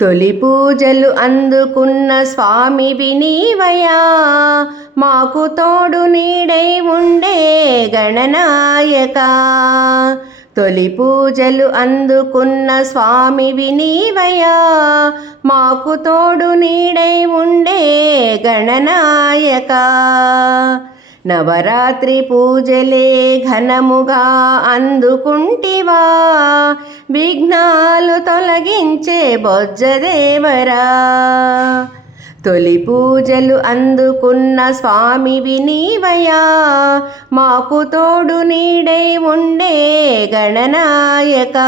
తొలి పూజలు అందుకున్న స్వామి వినీవయా. మాకు తోడు నీడై ఉండే గణనాయక. తొలి పూజలు అందుకున్న స్వామి వినీవయా. మాకు తోడు నీడై ఉండే గణనాయక. నవరాత్రి పూజలే ఘనముగా అందుకుంటివా. విఘ్నాలు తొలగించే బొజ్జదేవరా. తొలి పూజలు అందుకున్న స్వామి వినీవయా మాకు తోడు నీడై ఉండే గణనాయక.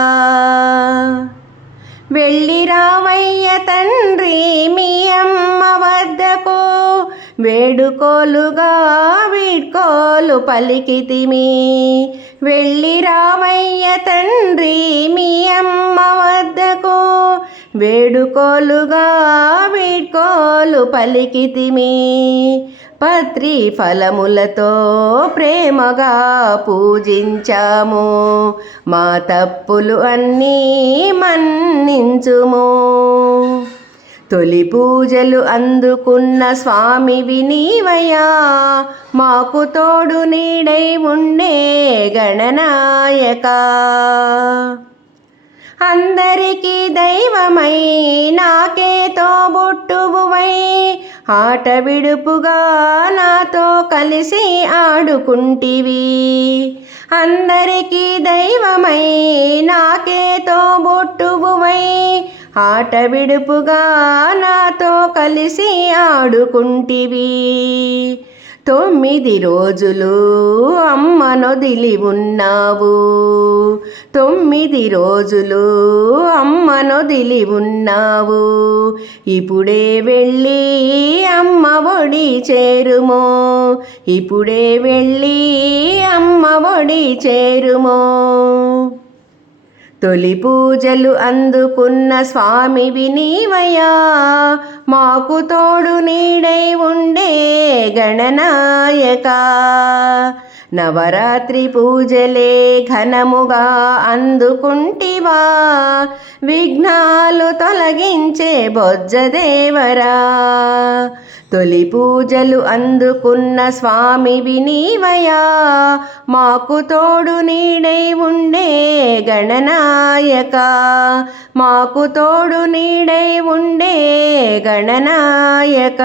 వెళ్ళి రావయ్య తండ్రి మీ అమ్మ వద్దకు వేడుకోలుగా వీడ్కోలు పలికితిమి వెళ్ళి రామయ్య తండ్రి మీ అమ్మ వద్దకు. వేడుకోలుగా వీడ్కోలు పలికితిమి పత్రి ఫలములతో ప్రేమగా పూజించాము. మా తప్పులు అన్నీ మన్నించుము. తొలి పూజలు అందుకున్న స్వామి వినీవయా మాకు తోడు నీడై ఉండే గణనాయక. అందరికీ దైవమై నాకే తోబుట్టువువై. ఆట విడుపుగా నాతో కలిసి ఆడుకుంటివి. అందరికీ దైవమై నాకే తోబుట్టువువై. ఆట విడుపుగా నాతో కలిసి ఆడుకుంటివి. తొమ్మిది రోజులు అమ్మ నొదిలి ఉన్నావు. తొమ్మిది రోజులు అమ్మ నొదిలి ఉన్నావు. ఇప్పుడే వెళ్ళి అమ్మ ఒడి చేరుమో. ఇప్పుడే వెళ్ళి అమ్మ ఒడి చేరుమో. తొలి పూజలు అందుకున్న స్వామి వినీవయా మాకు తోడు నీడై ఉండే గణనాయక. నవరాత్రి పూజలే ఘనముగా అందుకుంటివా. విఘ్నాలు తొలగించే బొజ్జదేవరా. తొలి పూజలు అందుకున్న స్వామి వినీవయా మాకు తోడు నీడై ఉండే గణనాయక. మాకు తోడు నీడై ఉండే గణనాయక.